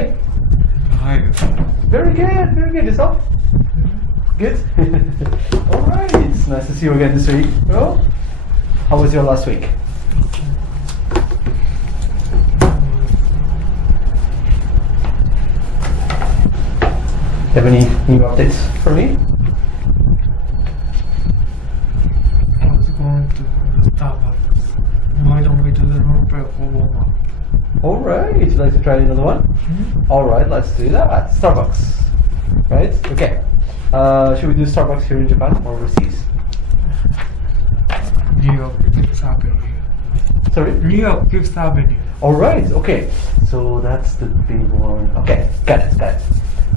today? Hi. Very good. Yourself? Good? Alright, it's nice to see you again this week. Well, how was your last week? Have any new updates for me? I was going to Starbucks. Why don't we do the role-play for warm-up? Alright, would you like to try another one? Mm-hmm. Alright, let's do that. Starbucks. Right? Okay. Should we do Starbucks here in Japan or overseas? New York Fifth Avenue. Sorry? New York Fifth Avenue. Alright, okay. So that's the big one. Okay, got it.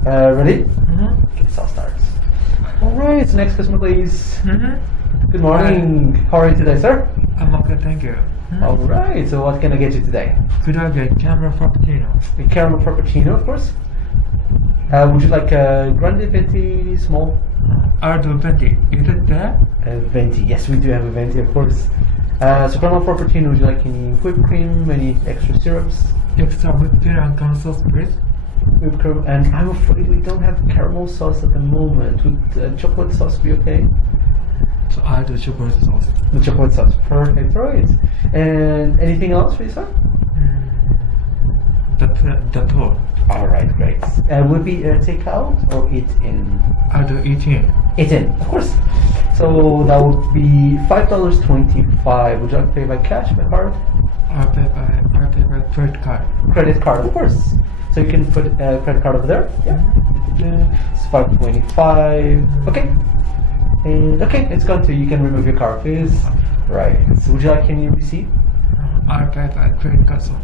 Ready? Mm-hmm. Okay, so I'll start. Alright, so next customer please. Mm-hmm. Good morning. How are you today, sir? I'm okay, thank you. Mm-hmm. Alright, so what can I get you today? Could I get caramel frappuccino? A caramel frappuccino, of course. Would you like a grande, venti, small? I'll do 20. Is it there? Venti, yes, we do have a venti, of course. So caramel frappuccino, would you like any whipped cream, any extra syrups? Extra whipped cream and caramel sauce, please. Whipped cream, and I'm afraid we don't have caramel sauce at the moment. Would chocolate sauce be okay? So I'll do chocolate sauce. The chocolate sauce, perfect, right. And anything else for you, sir? That's all. Alright, great. Would it be take out or eat in? I'll do 18. Eat in, of course. So that would be $5.25. Would you like to pay by cash, by card? I'll pay by credit card. Credit card, of course. So you can put a credit card over there. Yeah. It's $5.25. Okay. And okay, it's gone too. You can remove your card, please. Right. So would you like any receipt? I'll pay by credit card. So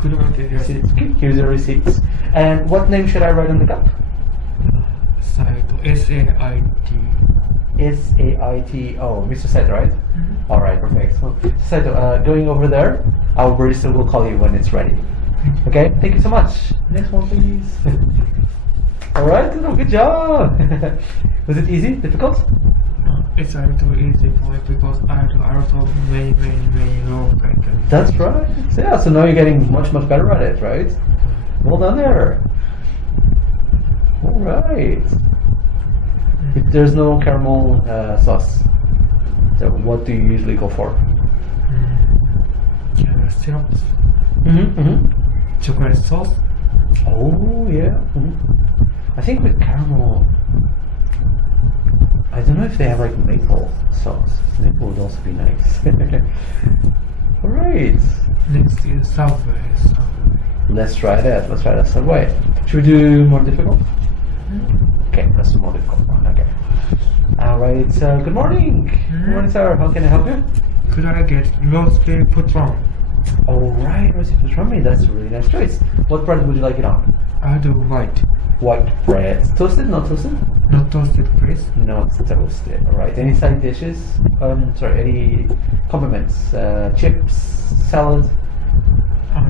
could you take your receipt? Okay, here's your receipts. And what name should I write on the cup? Saito. S-A-I-T. S-A-I-T. Oh, Mr. Saito, right? Mm-hmm. Alright, perfect. So, Saito, going over there, our barista will call you when it's ready. Okay, thank you so much. Next one, please. Alright, good job. Was it easy? Difficult? It's a little easy for me because I do a lot of many role play. That's right. So, yeah, so now you're getting much better at it, right? Well done there. Alright. If there's no caramel sauce, so what do you usually go for? Caramel syrups. Chocolate sauce. Oh, yeah. I think with caramel, I don't know if they have like maple sauce. Maple would also be nice. Alright. Next is Subway. Let's try that. Subway. Should we do more difficult? Okay, let's do more difficult one. Okay. Alright, good morning. Good morning, sir. How can I help you? Could I get roasted patron? Alright, roasted pastrami. That's a really nice choice. What bread would you like it on? I'll do white. White bread. Toasted? Not toasted? Not toasted, please. Not toasted. Alright. Any side dishes? Any condiments? Chips? Salad?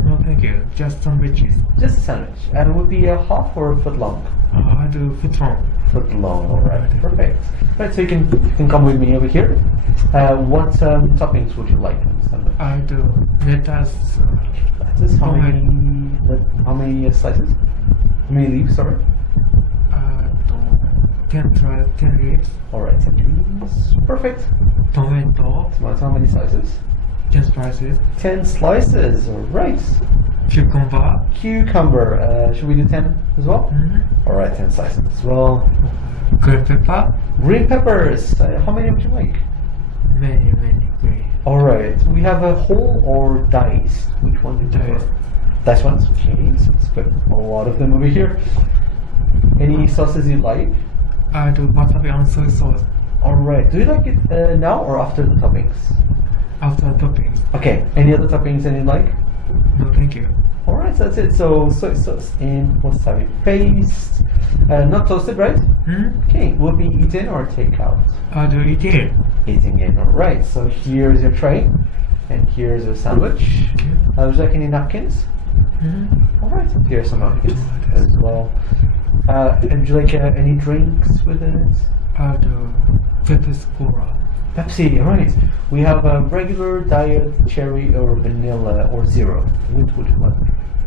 No, thank you. Just sandwiches. Just a sandwich. And it would be a half or a foot long? I'll do foot long. Foot long, alright. Perfect. Right, so you can come with me over here. What toppings would you like on the sandwich? I'll do lettuce. Lettuce? How many slices? How many leaves, sorry? 10 leaves. Alright, 10 leaves. Perfect. Tomato. How many slices? 10 slices. 10 slices, alright. Cucumber. Should we do 10 as well? Alright, 10 slices as well. Green pepper. Green peppers. How many would you like? Many green. Alright, we have a whole or diced. Which one do you prefer? Diced ones? Okay, so let's put a lot of them over here. Any sauces you like? I do wasabi and soy sauce. Alright, do you like it now or after the toppings? After toppings. Okay, any other toppings that you like? No, thank you. Alright, so that's it. So soy sauce and wasabi paste. Not toasted, right? Okay, will be eaten or take out? I'll do eating. Eating in, alright. So here's your tray. And here's your sandwich. Would you like any napkins? Alright, here's some napkins as well. Would you like any drinks with it? I'll do Pepsi Cola. Pepsi, alright. We have a regular, diet, cherry, or vanilla, or zero. Which would you like?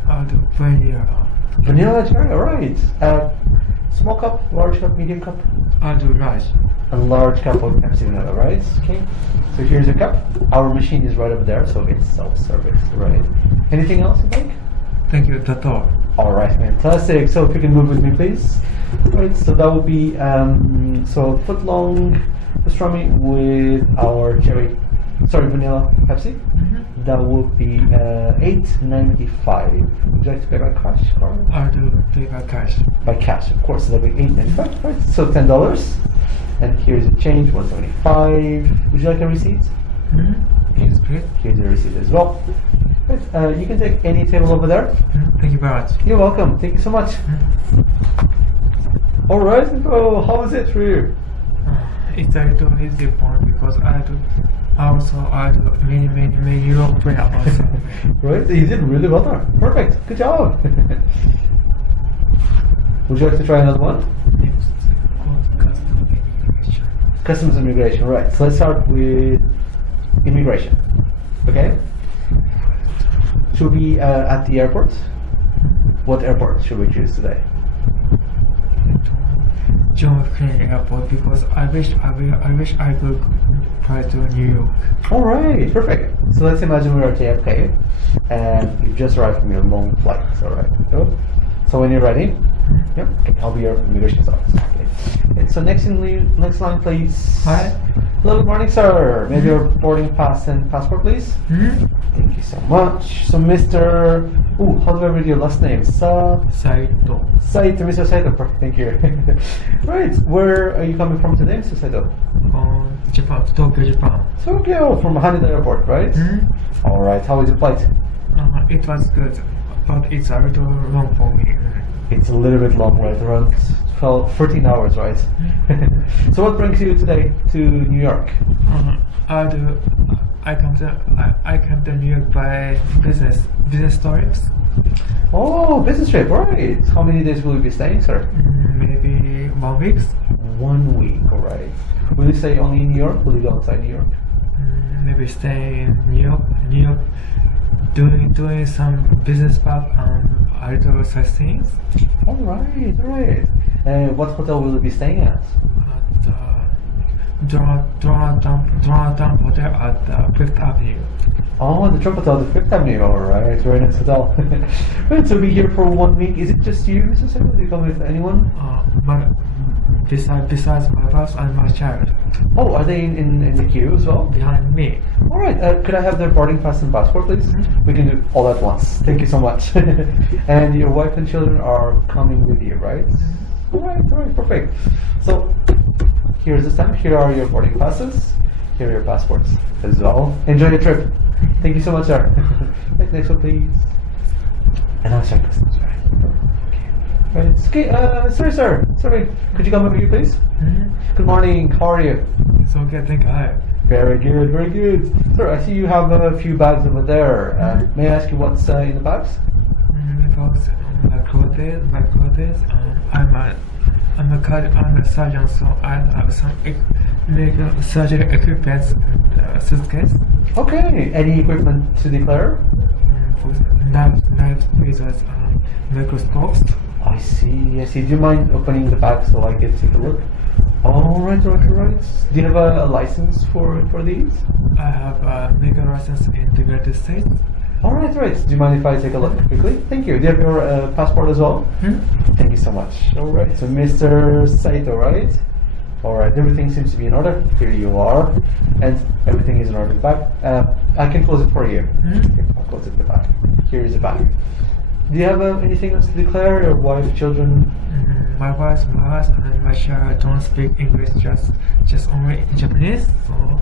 I'll do vanilla. Vanilla cherry, alright. Small cup, large cup, medium cup? I do large. A large cup of Pepsi vanilla, right? Okay. So here's your cup. Our machine is right up there, so it's self-service, right? Anything else you like? Thank you, that's all. Alright, fantastic. So if you can move with me, please. Right, so that would be so a foot long pastrami with our vanilla Pepsi. Mm-hmm. That would be $8.95. Would you like to pay by cash card? I do pay by cash. By cash, of course. So that'll be $8.95, right? So $10. And here's a change, $1.75. Would you like a receipt? Mm-hmm. Yes, please. Here's a receipt as well. Right, you can take any table over there. Mm-hmm. Thank you very much. You're welcome. Thank you so much. Mm-hmm. All right. Oh, how was it for you? It's a little easy point because I do many role play about something. Right, so you did really well there. Perfect. Good job. Would you like to try another one? Next, called custom immigration. Customs immigration. Right. So let's start with immigration. Okay. Should we at the airport? What airport should we choose today? John F. Kennedy Airport because I wish I could fly to New York. All right, perfect. So let's imagine we're at JFK and you've just arrived from your long flight. All right. So when you're ready, yep. Okay, I'll be your immigration officer. Okay. So next line, please. Hi. Hello, good morning, sir. Maybe your boarding pass and passport, please. Hmm? Thank you so much. So, Mr. How do I read your last name? Saito. Saito, Mr. Saito. Perfect. Thank you. Right. Where are you coming from today, Mr. Saito? Japan, Tokyo, Japan. Tokyo, from Haneda Airport, right? Hmm? All right. How was your flight? It was good, but it's a little long for me. It's a little bit long, right? Around 14 hours, right? So what brings you today to New York? I come to New York by business trips. Oh, business trip, right. How many days will you be staying, sir? Maybe 1 week. 1 week, all right. Will you stay only in New York? Will you go outside New York? Maybe stay in New York, doing some business stuff and a little such things. All right, all right. What hotel will you be staying at? Donald Trump Hotel at Fifth Avenue. Oh, the Trump Hotel, the Fifth Avenue. All right, very nice hotel. Right, so be here for 1 week. Is it just you, Mr. Saito? Do you come with anyone? Besides my wife and my child. Oh, are they in the queue as well? Behind me. All right. Could I have their boarding pass and passport, please? Mm-hmm. We can do all at once. Thank you so much. And your wife and children are coming with you, right? All right, perfect. So here's the stamp. Here are your boarding passes. Here are your passports as well. Enjoy your trip. Thank you so much, sir. Right, next one, please. And I'll check customs, right? Right. Okay, sorry. Could you come over here, please? Mm-hmm. Good morning. How are you? It's okay, thank you. Very good, very good. Sir, I see you have a few bags over there. May I ask you what's in the bags? My clothes. I'm a surgeon, so I have some surgery equipment in the suitcase. Okay. Any equipment to declare? For knives, tweezers, microscopes. I see. Do you mind opening the bag so I can take a look? All right. Do you have a license for these? I have a legal license in the United States. All right. Do you mind if I take a look quickly? Thank you. Do you have your passport as well? Thank you so much. All right. So, Mr. Saito, right? All right. Everything seems to be in order. Here you are, and everything is in order. Back. I can close it for you. Okay, I'll close it the back. Here is the back. Do you have anything else to declare? Your wife, children? My wife and my child don't speak English, just only Japanese. So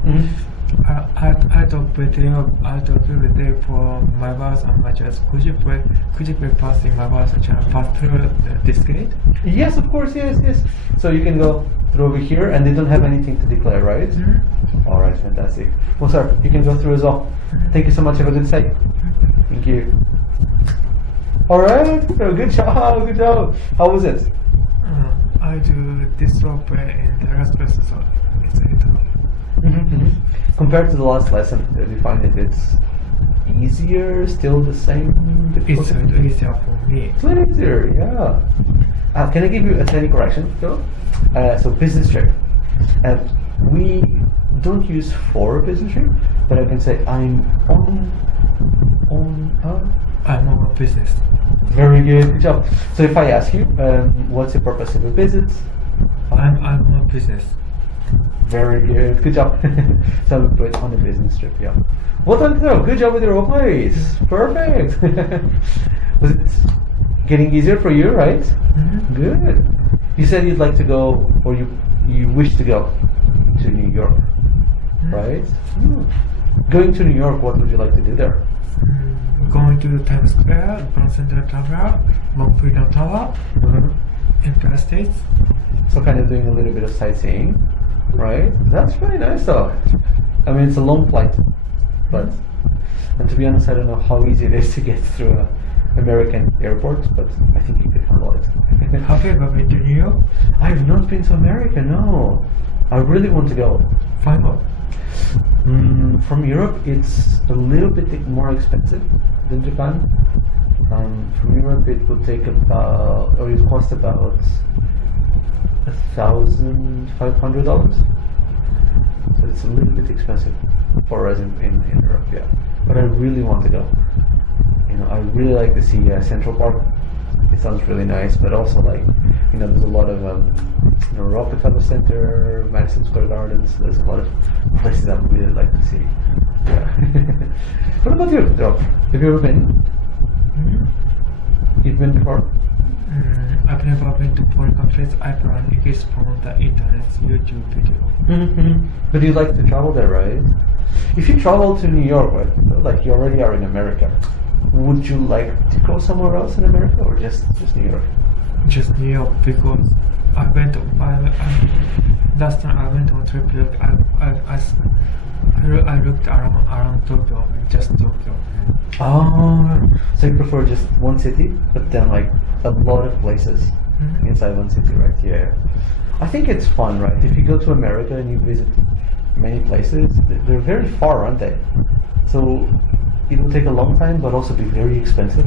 I talk with them for my wife and my child. Could you please passing my wife and child pass through this gate? Yes, of course, yes. So you can go through over here, and they don't have anything to declare, right? All right, fantastic. Well, sir, you can go through as well. Thank you so much. Have a good stay. Thank you. All right, good job. How was it? I do this role play in the last lesson, so it's a little. Compared to the last lesson, do you find it's easier? Still the same? It's easier for me. It's a little easier, yeah. Can I give you a tiny correction, though? So business trip. We don't use for a business trip, but I can say I'm on I'm on a business. Very good job. So if I ask you, what's the purpose of a visit? I'm on a business. Very good job. So I'm on a business trip, yeah. Well done, though. Good job with your role plays. Perfect. Was it getting easier for you, right? Mm-hmm. Good. You said you'd like to go, or you wish to go to New York, right? Going to New York, what would you like to do there? Going to the Times Square, Grand Central Tower, Long Freedom Tower, Empire State. So kind of doing a little bit of sightseeing, right? That's very nice though. I mean, it's a long flight, but, and to be honest, I don't know how easy it is to get through an American airport, but I think you could handle it. Have you ever been to New York? I've not been to America, no. I really want to go. Why not? From Europe, it's a little bit more expensive than Japan. From Europe, it would take about, or it cost about $1,500. So it's a little bit expensive for us in Europe, yeah. But I really want to go. I really like to see Central Park. It sounds really nice, but also like, there's a lot of Rockefeller Center, Madison Square Gardens. There's a lot of places I would really like to see. Yeah. What about you, Rob? Have you ever been? You've been before? I've never been to foreign countries. I've learned English from the internet YouTube video. But you like to travel there, right? If you travel to New York, right, like you already are in America, would you like to go somewhere else in America or just New York? Just New York, because last time I went on trip, I looked around Tokyo, just Tokyo. Oh, so you prefer just one city, but then like a lot of places inside one city, right? Yeah. I think it's fun, right? If you go to America and you visit many places, they're very far, aren't they? So it will take a long time, but also be very expensive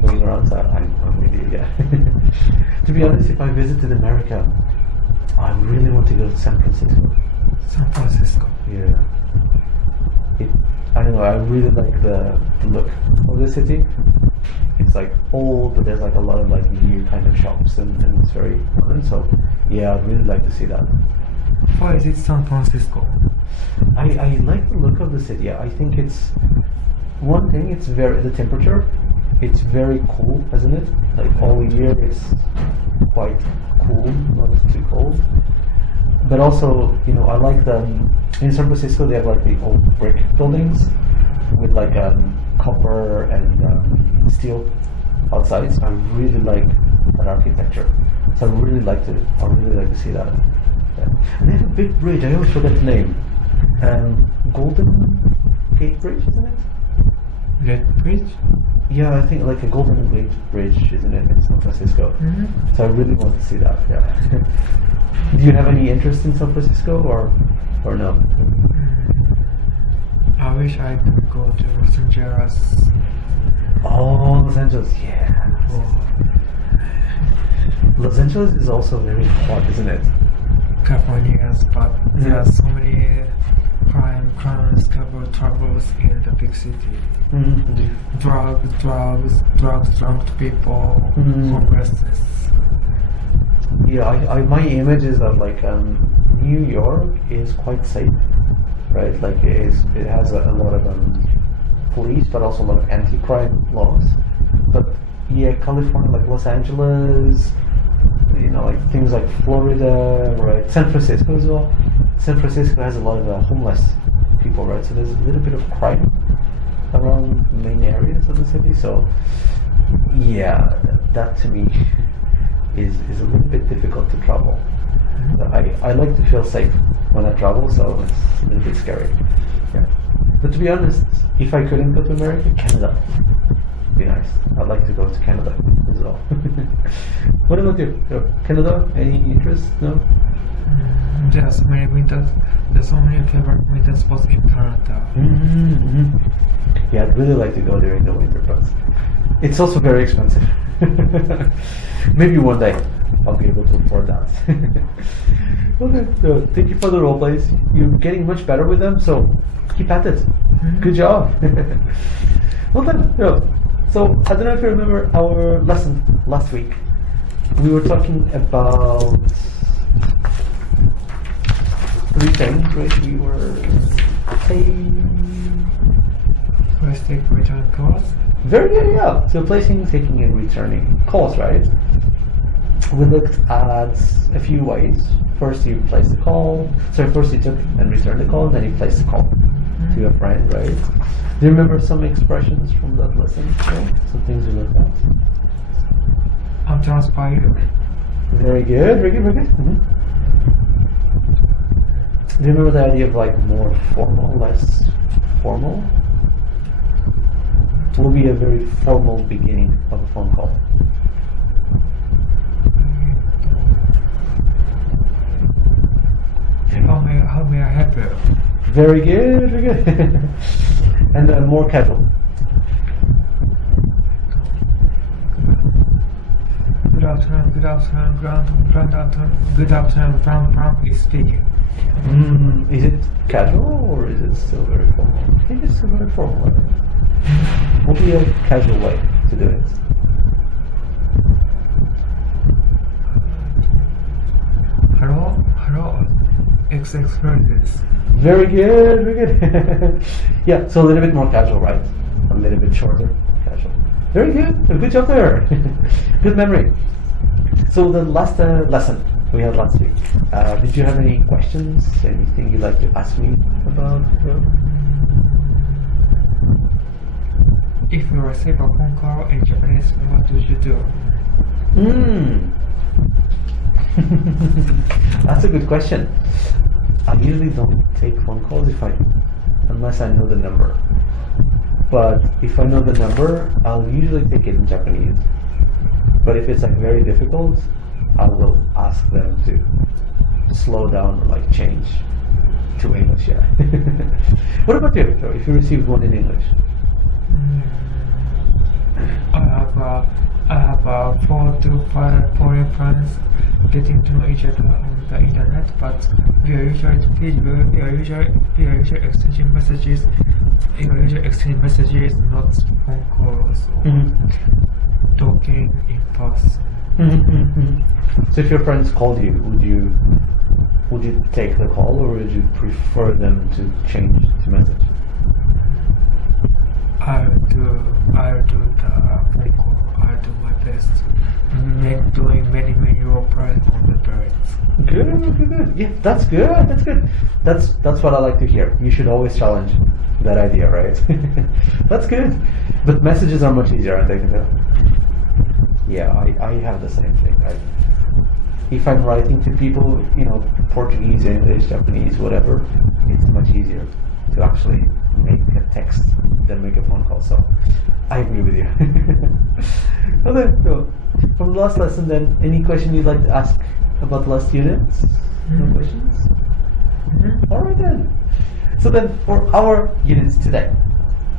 going around. So I'm with you, yeah. To be honest, if I visited America, I really want to go to San Francisco. San Francisco. Yeah. I don't know, I really like the look of the city. It's like old, but there's like a lot of like new kind of shops and it's very modern. So yeah, I'd really like to see that. Why is it San Francisco? I like the look of the city. I think it's one thing. It's the temperature. It's very cool, isn't it? Like all year, it's quite cool, not too cold. But also, I like in San Francisco they have like the old brick buildings with like copper and steel outside. So I really like that architecture. So I really like to see that. Yeah. And they have a big bridge. I always forget the name. Golden Gate Bridge, isn't it? Red Bridge? Yeah, I think like a Golden Gate Bridge, isn't it, in San Francisco? So I really want to see that. Yeah. Do you have any interest in San Francisco or no? I wish I could go to Los Angeles. Oh, Los Angeles, yeah. Los Angeles is also very hot, isn't it? California, but there are so many crimes, troubles in the big city. Drugs, drunk people, homelessness. Yeah, my image is that like New York is quite safe, right? Like it has a lot of police, but also a lot of anti-crime laws. But yeah, California, like Los Angeles, like things like Florida, right? San Francisco as well. San Francisco has a lot of homeless people, right? So there's a little bit of crime around the main areas of the city. So yeah, that to me is a little bit difficult to travel. So I like to feel safe when I travel, so it's a little bit scary. Yeah. But to be honest, if I couldn't go to America, Canada would be nice. I'd like to go to Canada as well. What about you? Canada? Any interest? No? There are so many there's so many favorite winter spots in Canada. Yeah, I'd really like to go there in the winter, but it's also very expensive. Maybe one day I'll be able to afford that. Okay, so thank you for the role plays. You're getting much better with them, so keep at it. Good job. Well then, so I don't know if you remember our lesson last week. We were talking about 3 things, right? We were saying... First, take return calls. Very good, yeah. So placing, taking, and returning calls, right? We looked at a few ways. First, you place the call. Sorry, first you took and returned the call, then you placed the call to your friend, right? Do you remember some expressions from that lesson? Some things we looked at? I'm transpired. Very good, very good, very good. Do you remember the idea of like more formal, less formal? What would be a very formal beginning of a phone call? How may I help you? Very good, very good. And more casual. Good afternoon, Brown is speaking. Is it casual or is it still very formal? I think it's still very formal. Right? What would be a casual way to do it? Hello, experiences. Very good, very good. Yeah, so a little bit more casual, right? A little bit shorter, casual. Very good, good job there. Good memory. So the last lesson we had last week, did you have any questions? Anything you'd like to ask me about? If you receive a phone call in Japanese, what do you do? That's a good question. I usually don't take phone calls unless I know the number. But if I know the number, I'll usually take it in Japanese. But if it's like very difficult, I will ask them to slow down or like change to English. Yeah. What about you? So if you received one in English? I have 4 to 5 foreign friends getting to know each other on the internet, but we are usually exchanging messages. Not phone calls or talking in person. So if your friends called you, would you take the call or would you prefer them to change the message? I'll do the phone call. I'll do my best. Doing many role plays on the birds. Good. Yeah, that's good. That's what I like to hear. You should always challenge that idea, right? That's good. But messages are much easier, aren't they? Yeah, I have the same thing. If I'm writing to people, Portuguese, English, Japanese, whatever, it's much easier to actually make a text than make a phone call. So I agree with you. Okay, so from the last lesson then, any question you'd like to ask about the last units? No questions? Alright then. So then for our units today,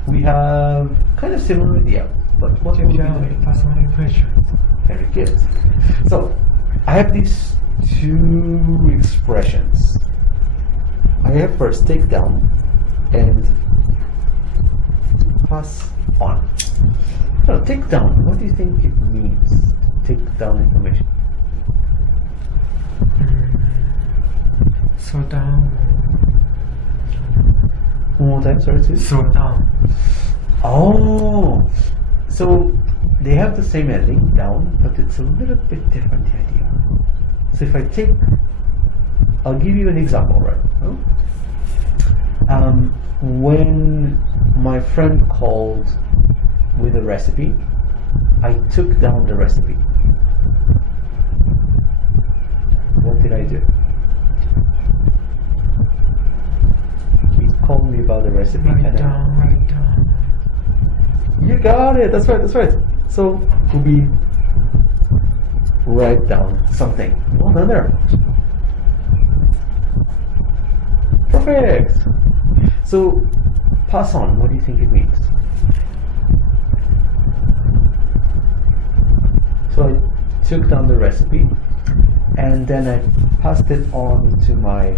we have kind of similar idea, but what will we be doing? Personal impressions. Very good. So I have these 2 expressions. I have first take down and pass on. No, take down. What do you think it means to take down information? Slow down. One more time, sorry, please. Slow down. Oh, so they have the same ending, down, but it's a little bit different, the idea. So if I'll give you an example, right? When my friend called with a recipe, I took down the recipe. What did I do? He called me about the recipe. Write down. You got it. That's right. So we write down something. Well done there. Perfect. So, pass on. What do you think it means? So I took down the recipe, and then I passed it on to my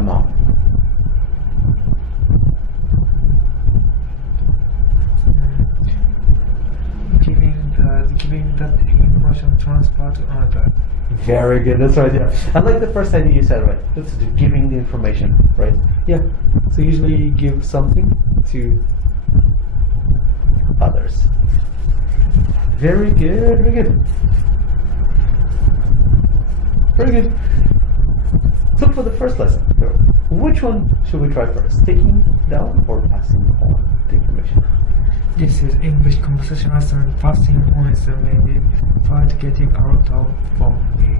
mom. Giving that information transfer to others. Very good. That's right. Yeah, I like the first idea you said. Right. That's giving the information. Right. Yeah. So usually you give something to others. Very good. Very good. Very good. So for the first lesson, which one should we try first? Taking down or passing on the information? This is English conversation lesson. Passing on is maybe part getting out of for me.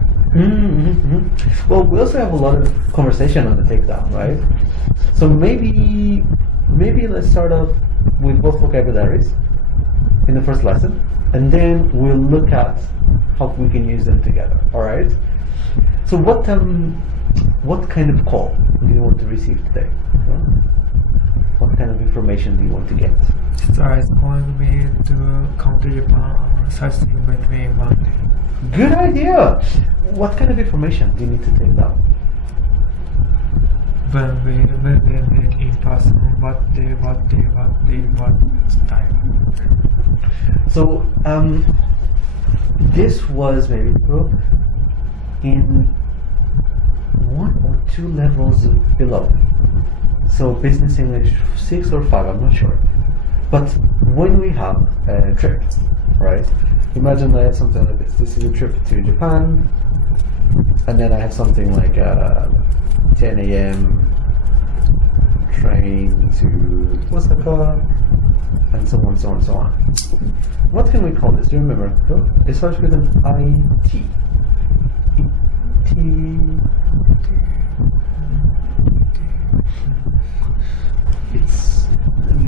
Well, we also have a lot of conversation on the takedown, right? So maybe let's start off with both vocabularies in the first lesson, and then we'll look at how we can use them together. All right? So what kind of call do you want to receive today? What kind of information do you want to get? Sister is calling me to come to Japan and sightseeing with me one day. Good idea! What kind of information do you need to take down? When we meet in person, what time? So, this was maybe in 1 or 2 levels below. So business English 6 or 5, I'm not sure. But when we have a trip, right? Imagine I have something like this. This is a trip to Japan, and then I have something like 10 a.m. train to Osaka, and so on, so on, so on. What can we call this? Do you remember? It starts with an IT.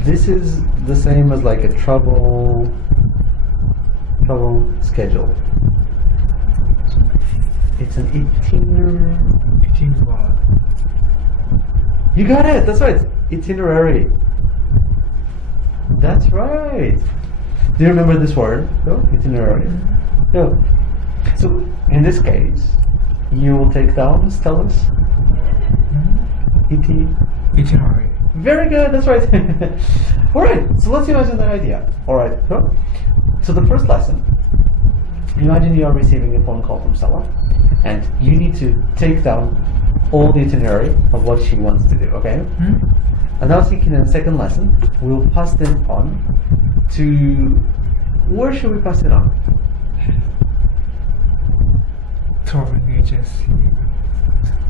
This is the same as like a travel schedule. It's an itinerary. You got it. That's right. Itinerary. That's right. Do you remember this word? No? Itinerary. No. So in this case, you will take down Stella's Itinerary. Very good, that's right. Alright, so let's imagine that idea. Alright, so the first lesson, imagine you are receiving a phone call from Stella, and you need to take down all the itinerary of what she wants to do, okay? And now thinking in the second lesson, we'll pass them on to, where should we pass it on? Traveling agency.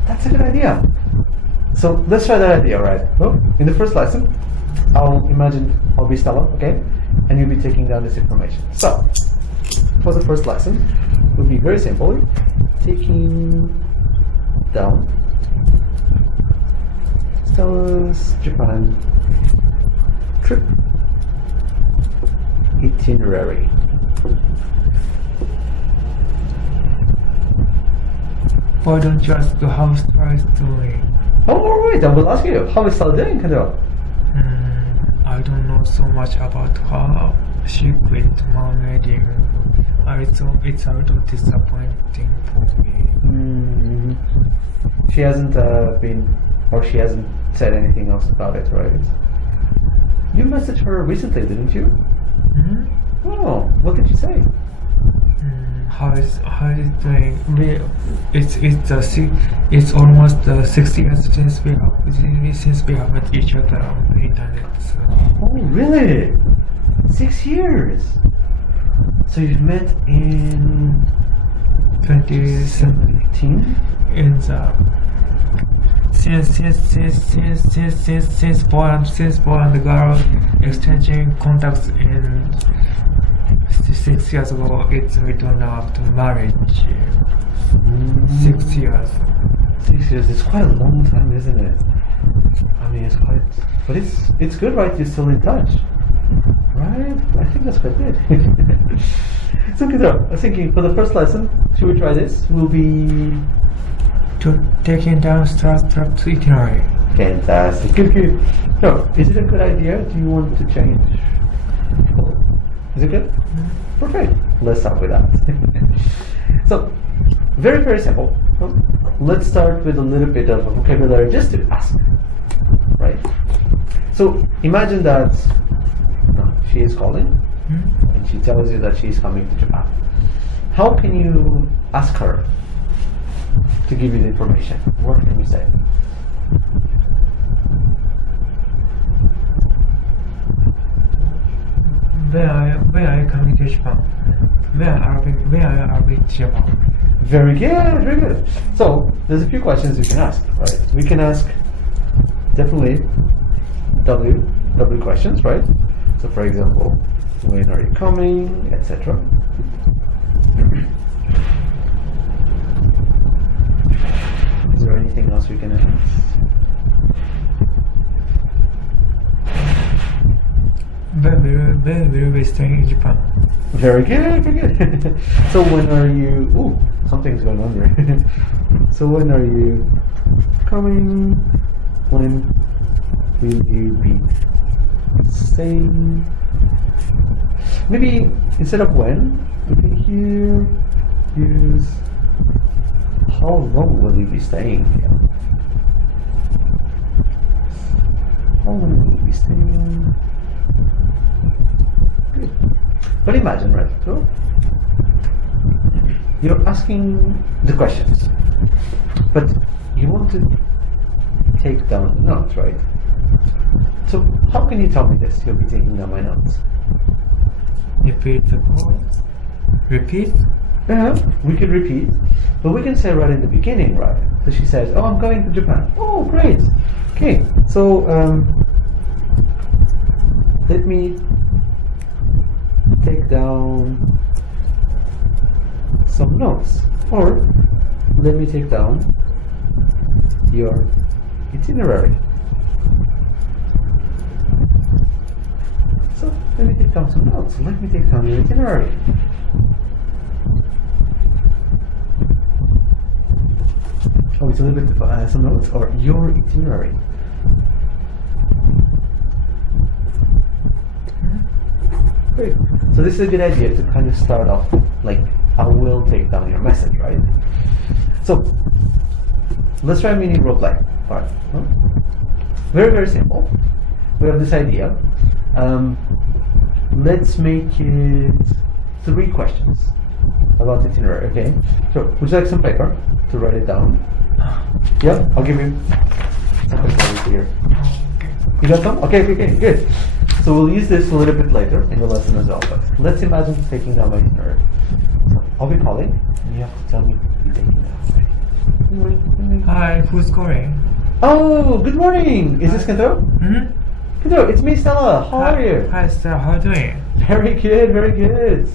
That's a good idea. So let's try that idea, right? In the first lesson, I'll be Stella, okay? And you'll be taking down this information. So, for the first lesson, it would be very simple. Taking down Stella's Japan trip itinerary. Why don't you ask how Stella is doing? Oh, alright, I will ask you. How is Stella doing, Kandel? I don't know so much about her. She quit mermaiding. It's a little disappointing for me. She hasn't she hasn't said anything else about it, right? You messaged her recently, didn't you? Oh, what did she say? How is doing? It's almost 6 years since we have met each other on the internet. So. Oh, really? 6 years. So you've met in 2017. In the since boy and girl exchanging contacts in 6 years ago, it's returned out to marriage. 6 years. 6 years, it's quite a long time, isn't it? I mean, it's quite, but it's good, right? You're still in touch, right? I think that's quite good. So good. I was thinking for the first lesson, should we try this? We'll be taking down Star's trip itinerary. Fantastic. Good, good. So, is it a good idea? Do you want to change? Is it good? Perfect. Let's start with that. So, very, very simple. Let's start with a little bit of a vocabulary just to ask. Right? So, imagine that she is calling and she tells you that she is coming to Japan. How can you ask her to give you the information? What can you say? When are you coming to Japan? When are you to Japan? Very good, very good. So there's a few questions we can ask, right? We can ask definitely W questions, right? So for example, when are you coming, etc. Is there anything else we can ask? When will you be staying in Japan? Very good, very good. So when are you? Ooh, something's going on there. So when are you coming? When will you be staying? Maybe instead of when, we can here use how long will you be staying here? How long will you be staying? Good. But imagine, right? So you're asking the questions, but you want to take down the notes, right? So how can you tell me this? You'll be taking down my notes. Repeat the call. Repeat? We could repeat, but we can say right in the beginning, right? So she says, "Oh, I'm going to Japan." Oh, great. Okay, so let me take down some notes, or let me take down your itinerary. So let me take down some notes. Let me take down your itinerary. Oh, it's a little bit of some notes, or your itinerary. Great. So this is a good idea to kind of start off like, I will take down your message, right? So let's try a mini role play. All right. Very, very simple. We have this idea. Let's make it 3 questions about itinerary, okay? So would you like some paper to write it down? Yeah, I'll give you some paper here. You got some? Okay, good. So we'll use this a little bit later in the lesson as well. But let's imagine taking down my itinerary. So I'll be calling, and you have to tell me you're taking down. Hi, who's calling? Oh, good morning. Is this Kento? Kento, it's me, Stella. How are you? Hi, Stella. How are you doing? Very good, very good.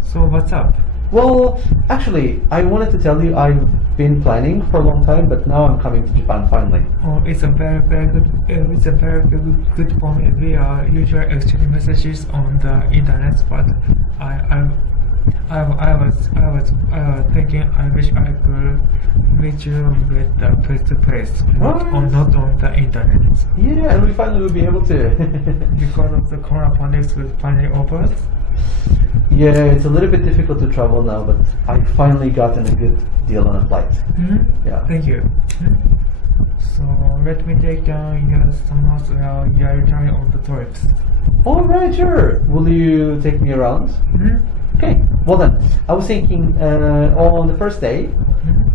So what's up? Well, actually, I wanted to tell you I've been planning for a long time, but now I'm coming to Japan finally. Oh, it's a very good. It's a very good for me. We are usually exchanging messages on the internet, but I was thinking I wish I could meet you with the face to face, not on the internet. Yeah, and we finally will be able to. Because of the corona pandemic will finally over. Yeah, it's a little bit difficult to travel now, but I finally gotten a good deal on a flight. Yeah. Thank you. So let me take down some notes while you are returning on the trips. All right, sure. Will you take me around? Okay. Well then, I was thinking on the first day,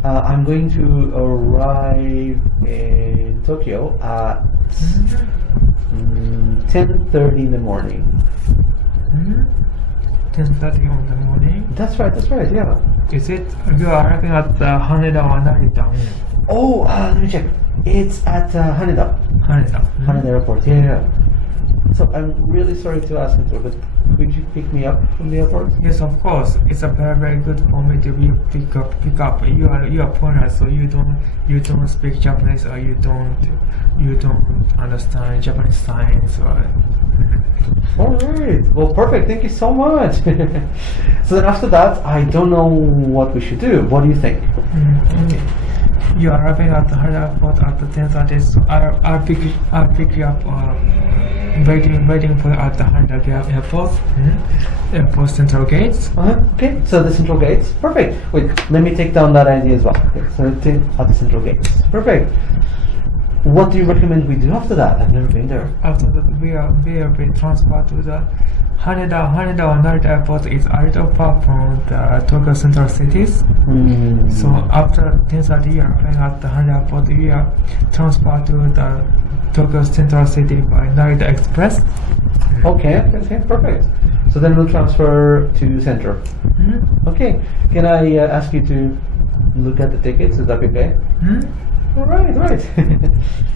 I'm going to arrive in Tokyo at 10:30 in the morning. 10:30 in the morning? That's right, yeah. Is it you are arriving at Haneda or Narita? Oh, let me check. It's at Haneda. Haneda Airport, yeah. So I'm really sorry to ask you, but could you pick me up from the airport? Yes, of course. It's a very good for me to be pick up. You are foreigner, so you don't speak Japanese, or you don't understand Japanese signs or. All right. Well, perfect. Thank you so much. So then after that, I don't know what we should do. What do you think? you are arriving at the Haneda Airport at 10:30. So I'll pick you up. Waiting for at the Haneda Airport. Airport central gates. Okay, so the central gates. Perfect. Wait, let me take down that idea as well. Okay, so at the central gates. Perfect. What do you recommend we do after that? I've never been there. After that, we will be transferred to the Haneda or Narita Airport is a little far from the Tokyo Central cities. So after 10:30, you are arriving at the Haneda Airport. We are transferred to the Tokyo Central City by Narita Express. Okay, perfect. So then we'll transfer to Center. Okay, can I ask you to look at the tickets? Is that okay? All right.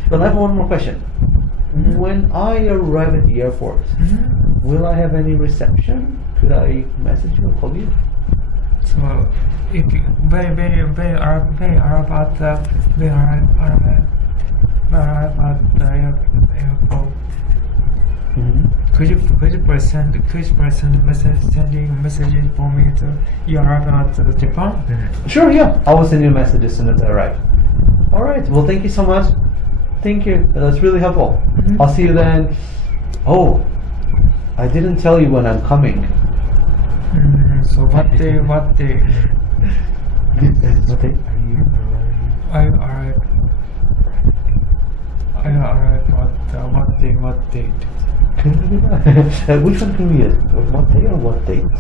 Well, I have one more question. When I arrive at the airport, will I have any reception? Could I message you or call you? So if you, when arrive at the airport, could you please send messages for me to you arrive at Japan? Sure, yeah. I will send you a message as soon as I arrive. All right. Well, thank you so much. Thank you. That's really helpful. I'll see you then. Oh, I didn't tell you when I'm coming. So what day? What day are you arriving? I arrive at what date? Which one can we use? What day or what date?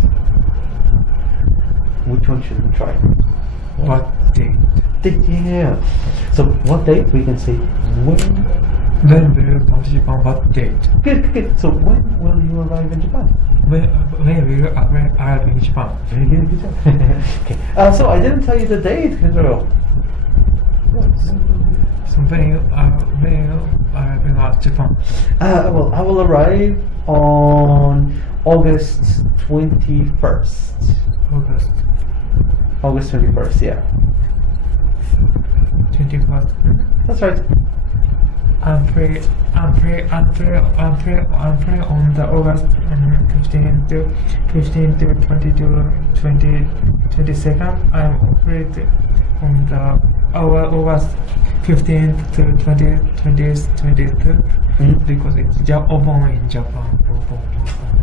Which one should we try? What date? Yeah. So what date we can say when? When will you come to Japan? What date? Good. So when will you arrive in Japan? When will you arrive in Japan? Very good job. Okay. So I didn't tell you the date, Kenzuro. So when you arriving at Japan? Well, I will arrive on August 21st. August 21st, yeah. 21st. That's right. I'm free on the August 15 to 22nd. I'm free on the August 15th to 22nd because it's open in Japan.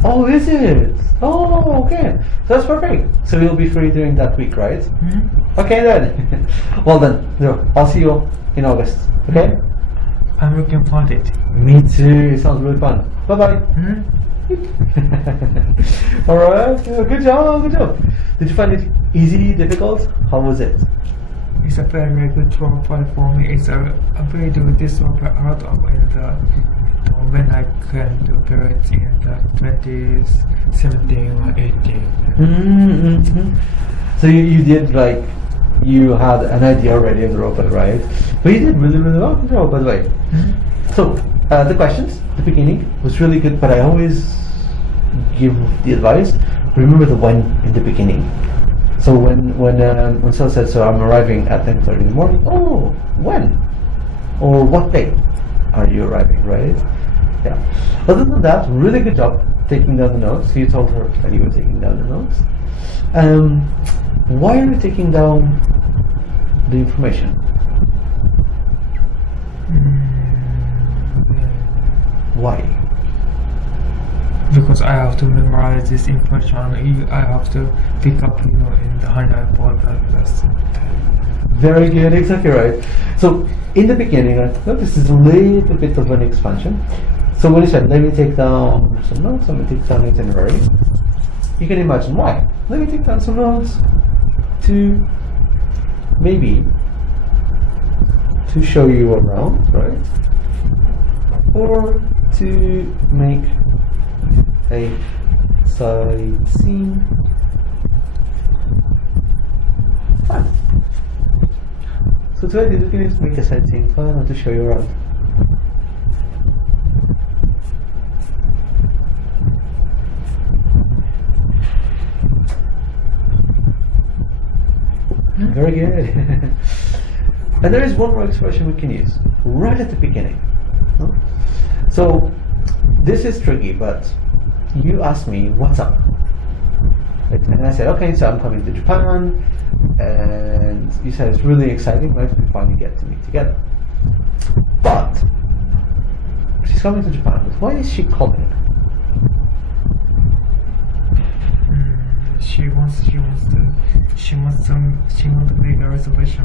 Oh, is it? Oh, okay. So that's perfect. So you'll be free during that week, right? Okay then. Well then, I'll see you in August. Okay? I'm looking forward to it. Me too. Sounds really fun. Bye bye. All right. Good job. Did you find it easy, difficult? How was it? It's a very, very good tour for me. It's a very good this tour out of when I came to Paris in the 2017 or 18. So you did you had an idea already of the robot, right? But you did really, really well, by the way. So the questions, the beginning was really good, but I always give the advice: remember the when in the beginning. So when someone says, "So I'm arriving at 10:30 in the morning," oh, when or what date are you arriving, right? Yeah. Other than that, really good job taking down the notes. You told her that you were taking down the notes. Why are you taking down the information? Why? Because I have to memorize this information. I have to pick up in the Haneda Airport at the same time. Very good, exactly right. So in the beginning, this is a little bit of an expansion. So when you said, let me take down some notes, let me take down itinerary, you can imagine why. Let me take down some notes to maybe to show you around, right? Or to make a sightseeing fun. So today you can make a sightseeing fun or to show you around. Very good. And there is one more expression we can use right at the beginning. So this is tricky, but you asked me what's up, and I said, okay, so I'm coming to Japan. And you said it's really exciting, right? We finally get to meet together. But she's coming to Japan. But why is she calling? She wants to make a reservation.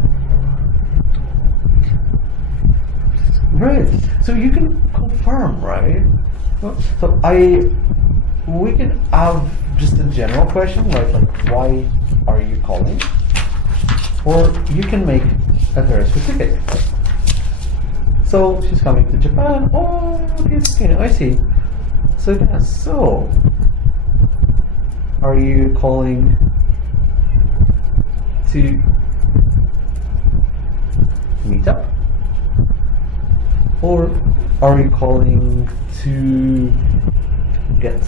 Right. So you can confirm, right? So we can have just a general question, right? Like, why are you calling? Or you can make a very specific. So she's coming to Japan. Oh, okay, I see. So yeah, so are you calling to meet up? Or are you calling to get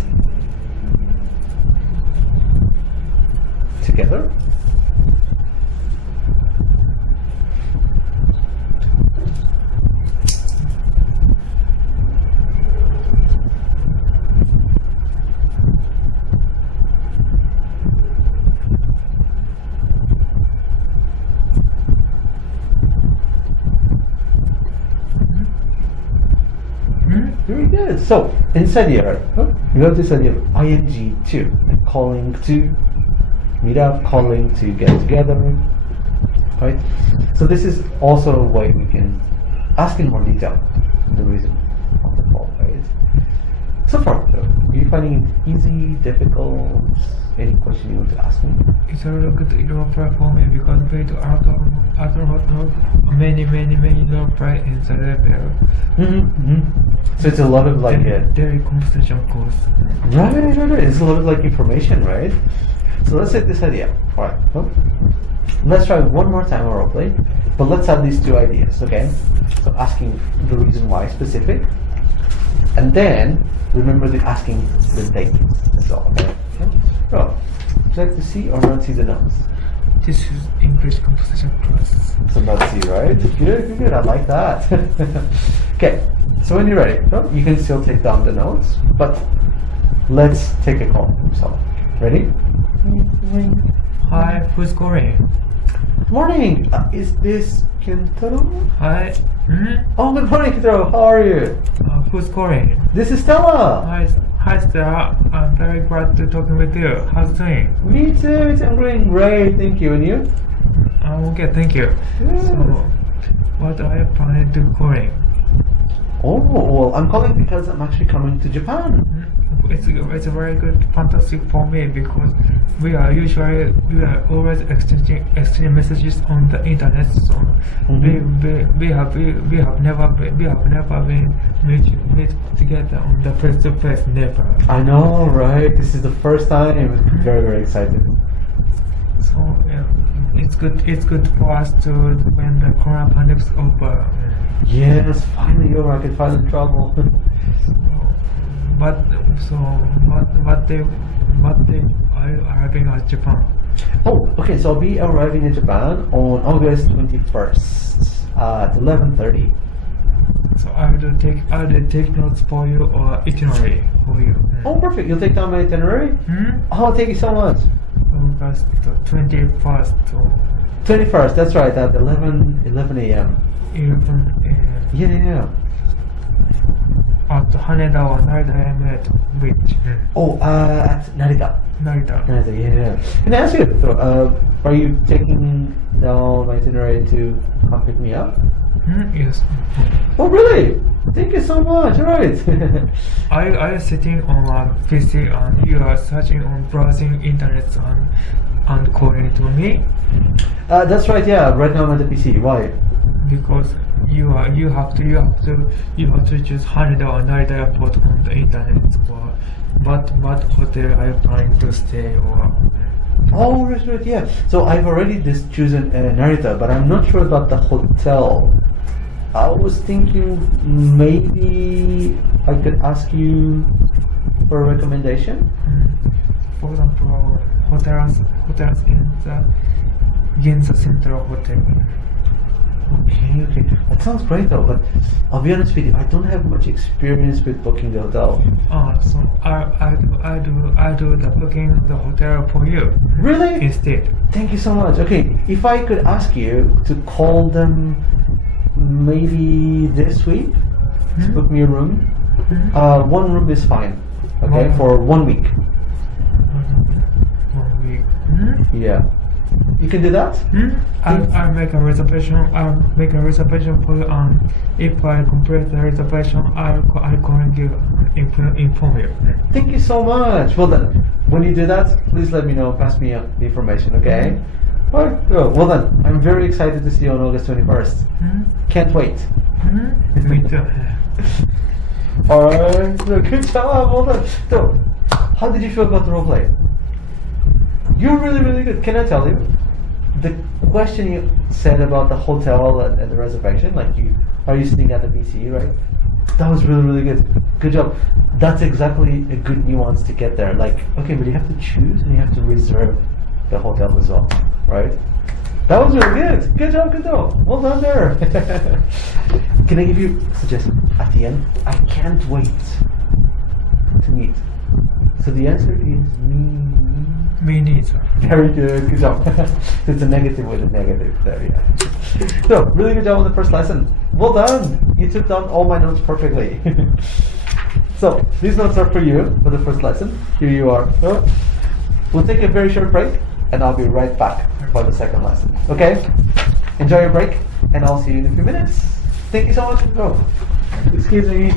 together? Very good. So inside here, you have this idea of ing to, like calling to meet up, calling to get together, right? So this is also a way we can ask in more detail the reason of the call, right? So far, though, are you finding it easy, difficult? Any question you want to ask me? It's a really good offer for me because we do other many play in the level. So it's a lot of like daily conversation course. Right. It's a lot of like information, right? So let's take this idea. All right. Well, let's try one more time a role play, but let's add these two ideas, okay? So asking the reason why specific, and then remember the asking the date as well, okay? So, would you like to see or not see the notes? This is English conversation class. So not see, right? Good. I like that. Okay. So when you're ready, you can still take down the notes, but let's take a call. So, ready? Hi, who's calling? Morning. Is this Kentaro? Hi. Oh, good morning, Kentaro. How are you? Who's calling? This is Stella. Hi, Stella. I'm very glad to talking with you. How's it doing? Me too. I'm doing great. Thank you. And you? Okay, thank you. Yeah. So, what are you planning to calling? Oh, well, I'm calling because I'm actually coming to Japan. It's very good, fantastic for me because we are always exchanging messages on the internet. So we have never been meet together on the face to face. Never. I know, right? This is the first time. I'm very excited. So it's good for us to when the corona pandemic's over. Yes, finally over. I can finally travel. What day are you arriving at Japan? Oh, okay. So I'll be arriving in Japan on August 21st at 11:30. So I will take notes for you or itinerary for you. Oh, perfect. You'll take down my itinerary? Oh, thank you so much. August 21st. 21st, that's right, at 11 a.m. 11 a.m. Yeah. At Haneda or Narita I am at which? Oh, at Narita. Narita. Yeah. Can I ask you, are you taking down my itinerary to come pick me up? Yes. Oh, really? Thank you so much. All right. Are you sitting on a PC and you are searching on browsing internet and calling to me? That's right. Yeah. Right now I'm at the PC. Why? Because you have to choose Haneda or Narita airport on the internet. Or what hotel are you planning to stay or? Oh, right. Yeah. So I've already just chosen Narita, but I'm not sure about the hotel. I was thinking maybe I could ask you for a recommendation. For example, hotels in the Ginza Central Hotel. Okay. That sounds great though, but I'll be honest with you, I don't have much experience with booking the hotel. So I do the booking of the hotel for you Really? instead. Thank you so much. Okay, if I could ask you to call them maybe this week to book me a room. One room is fine. Okay, for 1 week. 1 week. Yeah. You can do that? I'll make a reservation. I'll make a reservation for you. If I complete the reservation, I'll call you, inform you. Thank you so much. Well then, when you do that, please let me know. Pass me the information, okay? Alright. Well then, I'm very excited to see you on August 21st. Can't wait. Me too. Alright. Good job. Well done. So, how did you feel about the role play? You're really, really good. Can I tell you? The question you said about the hotel and the reservation, like are you staying at the BC, right? That was really, really good. Good job. That's exactly a good nuance to get there. Like, okay, but you have to choose and you have to reserve the hotel as well, right? That was really good. Good job, good job. Well done there. Can I give you a suggestion at the end? I can't wait to meet. So the answer is me. Me neither. Very good, good job. It's a negative with a negative there, yeah. So, really good job on the first lesson. Well done. You took down all my notes perfectly. So, these notes are for you for the first lesson. Here you are. We'll take a very short break and I'll be right back for the second lesson. Okay? Enjoy your break and I'll see you in a few minutes. Thank you so much. Oh, excuse me.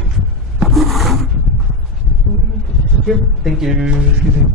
Thank you. Excuse me.